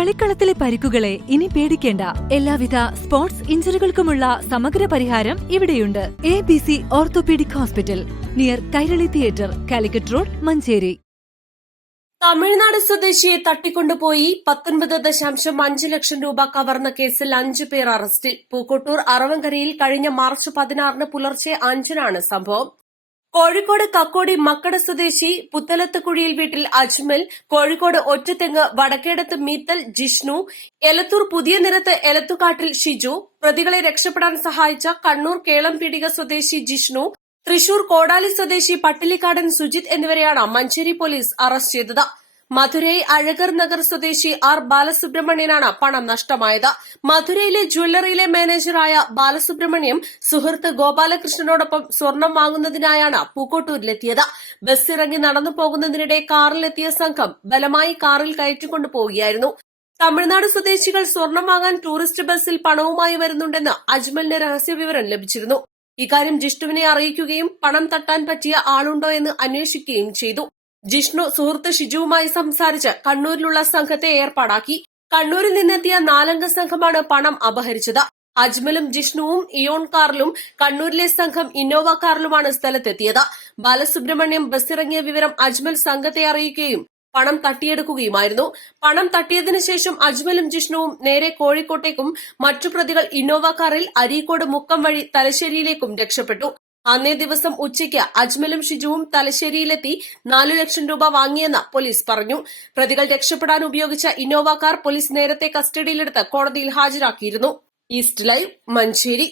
കളിക്കളത്തിലെ പരിക്കുകളെ ഇനി പേടിക്കേണ്ട. എല്ലാവിധ സ്പോർട്സ് ഇഞ്ചുറികൾക്കുമുള്ള സമഗ്ര പരിഹാരം ഇവിടെയുണ്ട്. ABC orthopaedic hospital, near Kairali theatre, Calicut road, Manjeri. Tamil Nadu സ്വദേശിയെ തട്ടിക്കൊണ്ടുപോയി 19.5 ലക്ഷം രൂപ കവർന്ന കേസിൽ 5 പേർ അറസ്റ്റിൽ. പൂക്കോട്ടൂർ അറവങ്കരയിൽ കഴിഞ്ഞ മാർച്ച് 16 പുലർച്ചെ 5-നാണ് സംഭവം. കോഴിക്കോട് കക്കോടി മക്കട സ്വദേശി പുത്തലത്തുകുഴിയിൽ വീട്ടിൽ അജ്മൽ, കോഴിക്കോട് ഒറ്റത്തെങ്ങ് വടക്കേടത്ത് മീത്തൽ ജിഷ്ണു, എലത്തൂർ പുതിയ നിരത്ത് എലത്തുകാട്ടിൽ ഷിജു, പ്രതികളെ രക്ഷപ്പെടാൻ സഹായിച്ച കണ്ണൂർ കേളംപീടിക സ്വദേശി ജിഷ്ണു, തൃശൂർ കോടാലി സ്വദേശി പട്ടിലിക്കാടൻ സുജിത് എന്നിവരെയാണ് മഞ്ചേരി പോലീസ് അറസ്റ്റ് ചെയ്തത്. മധുരൈ അഴകർ നഗർ സ്വദേശി ആർ ബാലസുബ്രഹ്മണ്യനാണ് പണം നഷ്ടമായത്. മധുരയിലെ ജ്വല്ലറിയിലെ മാനേജറായ ബാലസുബ്രഹ്മണ്യം സുഹൃത്ത് ഗോപാലകൃഷ്ണനോടൊപ്പം സ്വർണം വാങ്ങുന്നതിനായാണ് പൂക്കോട്ടൂരിലെത്തിയത്. ബസ്സിറങ്ങി നടന്നു പോകുന്നതിനിടെ കാറിലെത്തിയ സംഘം ബലമായി കാറിൽ കയറ്റിക്കൊണ്ടു പോവുകയായിരുന്നു. തമിഴ്നാട് സ്വദേശികൾ സ്വർണം വാങ്ങാൻ ടൂറിസ്റ്റ് ബസ്സിൽ പണവുമായി വരുന്നുണ്ടെന്ന് അജ്മലിന് രഹസ്യവിവരം ലഭിച്ചിരുന്നു. ഇക്കാര്യം ജിഷ്ണുവിനെ അറിയിക്കുകയും പണം തട്ടാൻ പറ്റിയ ആളുണ്ടോ എന്ന് അന്വേഷിക്കുകയും ചെയ്തു. ജിഷ്ണു സുഹൃത്ത് ഷിജുവുമായി സംസാരിച്ച് കണ്ണൂരിലുള്ള സംഘത്തെ ഏർപ്പാടാക്കി. കണ്ണൂരിൽ നിന്നെത്തിയ 4-അംഗ സംഘമാണ് പണം അപഹരിച്ചത്. അജ്മലും ജിഷ്ണുവും ഇയോൺ കാറിലും കണ്ണൂരിലെ സംഘം ഇന്നോവ കാറിലുമാണ് സ്ഥലത്തെത്തിയത്. ബാലസുബ്രഹ്മണ്യം ബസ്സിറങ്ങിയ വിവരം അജ്മൽ സംഘത്തെ അറിയിക്കുകയും പണം തട്ടിയെടുക്കുകയുമായിരുന്നു. പണം തട്ടിയതിനു ശേഷം അജ്മലും ജിഷ്ണുവും നേരെ കോഴിക്കോട്ടേക്കും മറ്റു പ്രതികൾ ഇന്നോവ കാറിൽ അരീക്കോട് മുക്കം വഴി തലശ്ശേരിയിലേക്കും രക്ഷപ്പെട്ടു. അന്നേ ദിവസം ഉച്ചയ്ക്ക് അജ്മലും ഷിജുവും തലശ്ശേരിയിലെത്തി 4 ലക്ഷം രൂപ വാങ്ങിയെന്ന് പോലീസ് പറഞ്ഞു. പ്രതികൾ രക്ഷപ്പെടാൻ ഉപയോഗിച്ച ഇന്നോവ കാർ പോലീസ് നേരത്തെ കസ്റ്റഡിയിലെടുത്ത് കോടതിയിൽ ഹാജരാക്കിയിരുന്നു. East live, Manjeri.